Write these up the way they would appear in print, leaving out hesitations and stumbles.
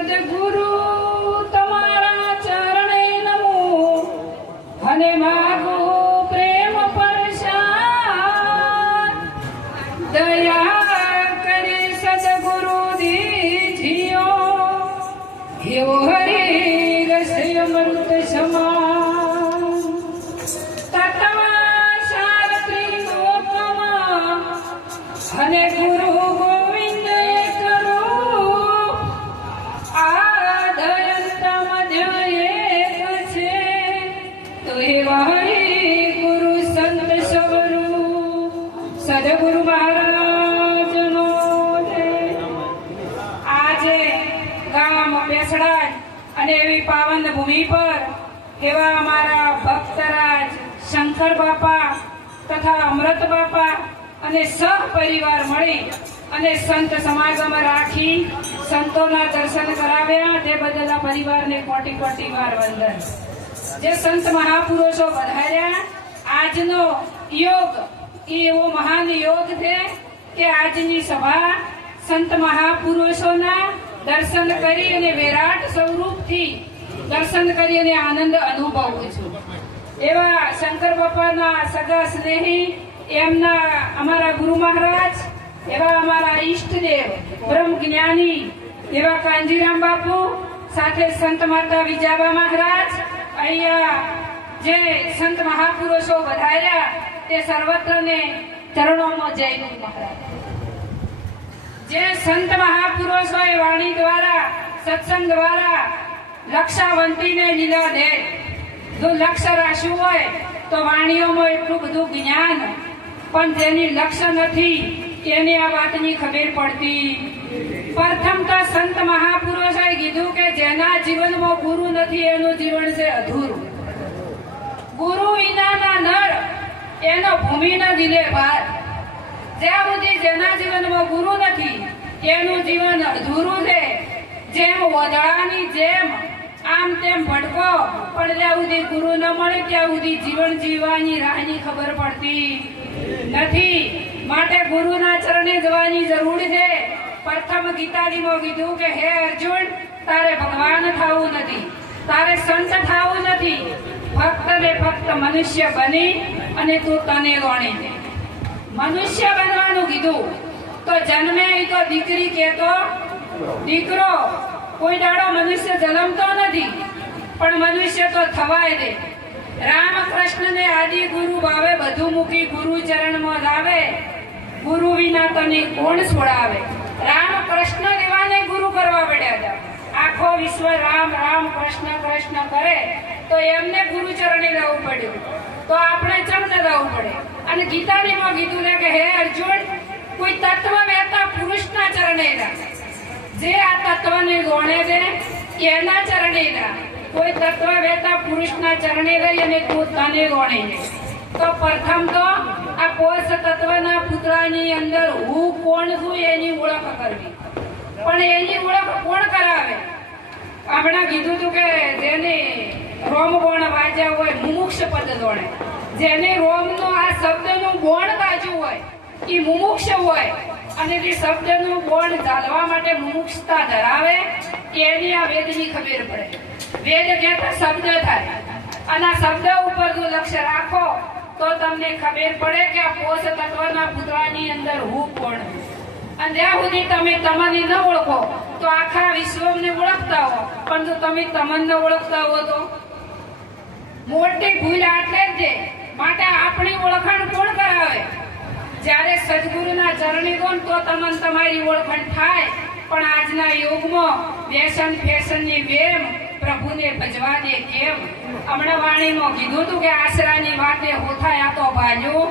સદગુરુ તમારા ચરણે નમો અને માગો પ્રેમ પરસાદ દયા કરી સદગુરુ દીજીઓ એવો હરે રસ અમૃત સમાન તત્વા સારથી લોકમાં અને ગુરુ ગોવિંદ કરો આદયંત મધ્ય એક છે તો એવા હરિ ગુરુ સંત સ્વરૂપ સદગુરુ મહારાજનો જય. આજે ગામ બેસડા અને એવી પાવન ભૂમિ પર એવા અમારા ભક્તરાજ શંકર બાપા તથા અમૃત બાપા અને સહપરિવાર મળી અને સંત સમાગમ રાખી સંતોના દર્શન કરાવ્યા તે બદલ આ પરિવારને કોટી કોટી વાર વંદન. જે સંત મહાપુરુષો વધાર્યા આજનો યોગ એ એવો મહાન યોગ છે કે આજની સભા સંત મહાપુરુષોના દર્શન કરી અને વિરાટ સ્વરૂપથી દર્શન કરી અને આનંદ અનુભવું છું. એવા શંકર બાપાના સગા સ્નેહી એમના અમારા ગુરુ મહારાજ એવા અમારા ઈષ્ટદેવ બ્રહ્મ જ્ઞાની એવા કાંજીરામ બાપુ સાથે સંત માતા વિજાબા મહારાજ અહીંયા જે સંત મહાપુરુષો વધાર્યા તે સર્વત્રને ચરણોમાં જયનું મહારાજ. જે સંત મહાપુરુષોએ વાણી દ્વારા સત્સંગ દ્વારા લક્ષાવંતીને લીલા દે. જો લક્ષ્ય રાખ્યું હોય તો વાણીઓમાં એટલું બધું જ્ઞાન પણ જેની લક્ષ્ય નથી એને આ વાતની ખબર પડતી. પ્રથમ તો સંત મહાપુરુષોએ કીધું કે જેના જીવનમાં ગુરુ નથી એનું જીવન છે અધૂરું. ગુરુ વિનાના નર એનો ભૂમિના દિલે ભાર. જ્યાં સુધી જેના જીવનમાં ગુરુ નથી એનું જીવન અધૂરું છે. જેમ વદળાની જેમ આમ તેમ ભટકો પણ જ્યાં સુધી ગુરુ ન મળે ત્યાં સુધી જીવન જીવવાની રાહની ખબર પડતી નથી. માટે ગુરુના ચરણે જવાની જરૂર છે. પ્રથમ ગીતાજીમાં કીધું કે હે અર્જુન તારે ભગવાન થવું નથી, તારે સંત થવું નથી, ફક્ત ને ફક્ત મનુષ્ય બની અને તું તને ગણી મનુષ્ય બનવાનું કીધું. તો જન્મે એ તો દીકરી કેતો દીકરો કોઈ દાડો મનુષ્ય જન્મતો નથી પણ મનુષ્ય તો થવાય દે. રામકૃષ્ણને આદિ ગુરુ ભાવે બધું મૂકી ગુરુ ચરણમાં લાવે. ગુરુ વિના તને કોણ છોડાવે? રામકૃષ્ણ દેવાને ગુરુ કરવા પડ્યા હતા. આખો વિશ્વ રામ રામ કૃષ્ણ કૃષ્ણ કરે તો એમને ગુરુ ચરણે રહેવું પડ્યું. તો આપણે ચમને રહેવું પડે. અને ગીતાજીમાં કીધું ને કે હે અર્જુન કોઈ તત્વ વહેતા પુરુષના ચરણે રાખ. જે આ તત્વને ગોણે છે એના ચરણે રાખ. કોઈ તત્વ વહેતા પુરુષના ચરણે રહી અને તું તને ગોણે છે. તો પ્રથમ તો આ કોષ તત્વના પુતળાની અંદર હું કોણ છું એની ઓળખ કરવી. પણ એની ઓળખ કોણ કરાવે? હમણાં કીધું હતું કે જેને રોમ બોણ વાંચ્યા હોય મુમુક્ષ પદ દોડે. જેને રોમનો આ શબ્દનું બોણ વાંચ્યું હોય એ મુમુક્ષ હોય અને જે શબ્દનું બોણ ચાલવા માટે મુમુક્ષતા ધરાવે એની આ વેદની ખબર પડે. વેદ કહેતા શબ્દ થાય અને આ શબ્દ ઉપર જો લક્ષ્ય રાખો તો તમને ખબર પડે કે આ કોષ તત્વના પુતળાની અંદર હું કોણ. અને જ્યાં સુધી તમે તમને ન ઓળખો તો આખા વિશ્વને ઓળખતા હો પણ જો તમે તમને ઓળખતા હો તો મોટી ભૂલ આટલે જ છે. માટે આપણી ઓળખાણ કોણ કરાવે? જ્યારે સદગુરુના ચરણે ગો તો તમને તમારી ઓળખાણ થાય. પણ આજના યુગમાં ફેશન ફેશનની વેમ પ્રભુને ભજવા દે કેમ? હમણાં વાણીમાં કીધું હતું કે આશરાની વાતે હોથાય આ તો ભાજ્યું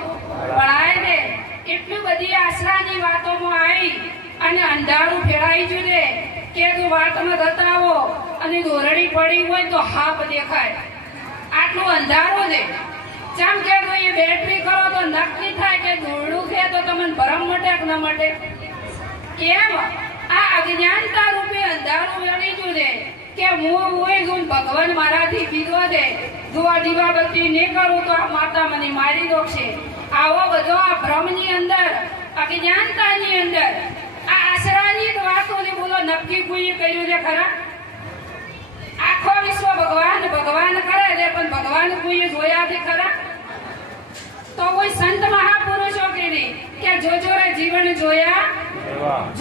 પડાય દે. એટલી બધી આશરાની વાતોમાં આવી અને અંધારું ફેરાઈ જુદે કે જો વાતમાં રતાવો અને દોરડી પડી હોય તો હાપ દેખાય. આટલું અંધારું છે. જેમ કે એ બેટરી કરો તો નક્કી થાય કે દોરડું છે તો તમને ભરમ મટે કે ન મટે. કેમ? આ અજ્ઞાનતા રૂપે અંધારું વળી જુદે કે હું હોય છું ભગવાન મારાથી કીધો છે દુઆ દીવાબત્તી નહીં કરું તો આ માતા મને મારી દોશે. આવો બધો આ ભ્રમની અંદર અજ્ઞાનતાની અંદર આ આશરાની વાતોને બોલો નક્કી કોઈએ કર્યું છે ખરા? આખો વિશ્વ ભગવાન ભગવાન કરે છે, પણ ભગવાન કોઈએ જોયા છે ખરા? તો કોઈ સંત મહાપુરુષો કે નહીં કે જોજો રે જીવન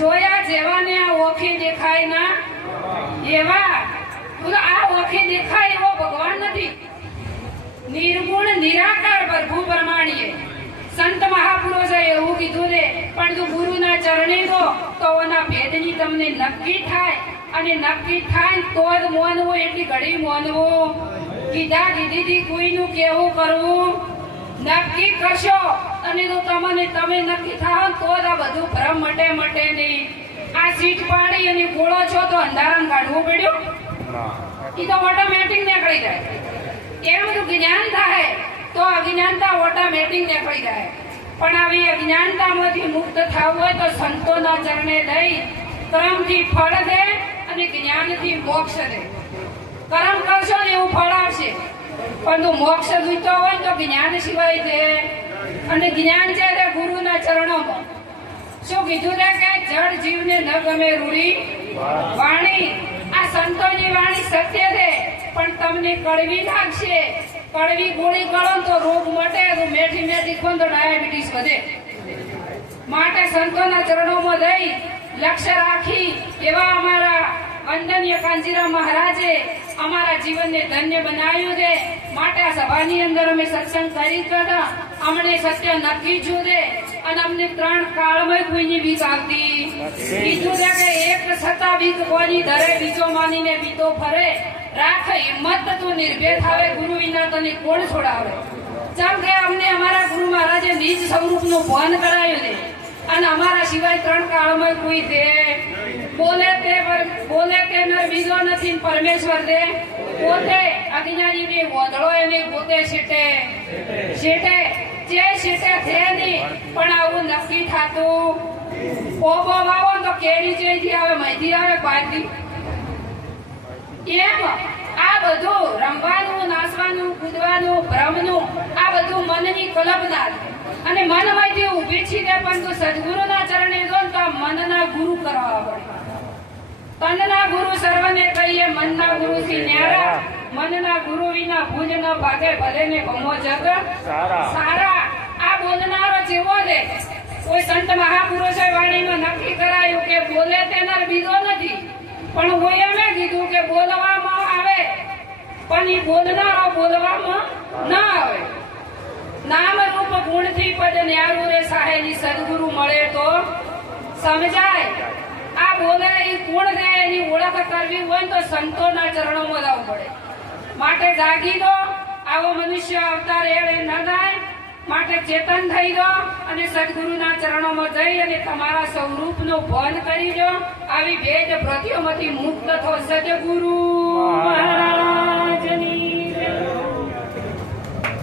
જોયા જેવાને આ ઓખી દેખાય ના એવા. આ ઓખી દેખાય એવો ભગવાન નથી. નિર્ગુણ નિરાકાર પ્રભુ પ્રમાણીએ સંત મહાપુરુષે એવું કીધું છે. પણ તું ગુરુના ચરણે ગો તો એના ભેદની તમને નક્કી થાય, અને નક્કી થાય તો જ મોનવું, એટલી ઘડી મોનવું. કીધા કીધીથી કોઈનું કેવું કરવું નક્કી કરશો, અને તો તમે નક્કી થાવ તો જ આ બધું ભ્રમ મટે નહીં. આ સીટ પાડી અને ગોળો છો તો અંધારામાં કાઢવું પડ્યું? એ તો ઓટોમેટિક નીકળી જાય. એમ બધું જ્ઞાન થાય તો અજ્ઞાનતા ઓટોમેટિક નીકળી જાય. પણ આવી અજ્ઞાનતામાંથી મુક્ત થવું હોય તો સંતોના ચરણે લઈ કર્મથી ફળ દે અને જ્ઞાનથી મોક્ષ દે. કર્મ કરશો ને એવું ફળ આવશે, પરંતુ મોક્ષ જોઈતો હોય તો જ્ઞાન સિવાય દે. અને જ્ઞાન છે તે ગુરુના ચરણોમાં. શું કીધું છે કે જળ જીવને ન ગમે રૂડી વાણી. આ સંતોની વાણી સત્ય છે, પણ તમને કડવી લાગશે. કડવી ગોળી ગળો તો રોગ મટે, તો મેઠી મેઠી ખો તો ડાયાબિટીસ વધે. માટે સંતોના ચરણોમાં જઈ લક્ષ્ય રાખી એવા અમારા વંદનીય કાંજીરામ મહારાજે અમારા જીવનને ધન્ય બનાવ્યું છે. માટે આ સભાની અંદર અમે સત્સંગ કરી હતા. અમને સત્ય નક્કી છું છે, અને અમને 3 કાળમાં કોઈની બીક આવતી કીધું છે કે એક છતાં બીક કોની ધરે, બીજો માનીને બીતો ફરે. રાખ હિંમત તું નિર્ભય થાવે, ગુરુ વિના તને કોણ છોડાવે. જેમ કે અમને અમારા ગુરુ મહારાજે નિજ સ્વરૂપનું ભાન કરાયું છે, અને અમારા સિવાય 3 કાળમાં કોઈ છે બોલે તે નર બીજો નથી. પરમેશ્વર દે પોતે અજ્ઞાની વોદળો એને પોતે શેટે જે શેટે છે નહીં. પણ આવું નક્કી થાતું ઓબો વાવો તો કેરી જેથી આવે, મૈથી આવે પારથી. એમ આ બધું રમવાનું, નાચવાનું, કૂદવાનું, ભ્રમનું આ બધું મનની કલ્પના. અને મનમાંથી ઊભી છીએ, પણ તું સદગુરુના ચરણે જો તો મનના ગુરુ કરવા પડે. તનના ગુરુ સર્વને કહીએ, મનના ગુરુથી ન્યારા. મનના ગુરુ વિના ભુજ ન ભાગે, ભલે ને ભમો જગ સારા. આ બોલનારો જેવો છે. કોઈ સંત મહાપુરુષે વાણીમાં નક્કી કરાયું કે બોલે તેનાર બીજો નથી, પણ હું એમ કીધું કે બોલવામાં આવે, પણ એ બોલનારો બોલવામાં ના આવે. નામ રૂપ ગુણથી પદ ન્યારું રે સાહેલી, સદગુરુ મળે તો સમજાય. આ બોલે એ ગુણ છે, એની ઓળખ કરવી હોય તો સંતોના ચરણોમાં જવું પડે. માટે જાગી દો, આવો મનુષ્ય અવતાર એળે ન થાય. માટે ચેતન થઈ દો અને સદગુરુના ચરણોમાં જઈ અને તમારા સ્વરૂપનું ભાન કરી દો. આવી ભેદ પ્રતિઓમાંથી મુક્ત થો. સદગુરુ મહારાજની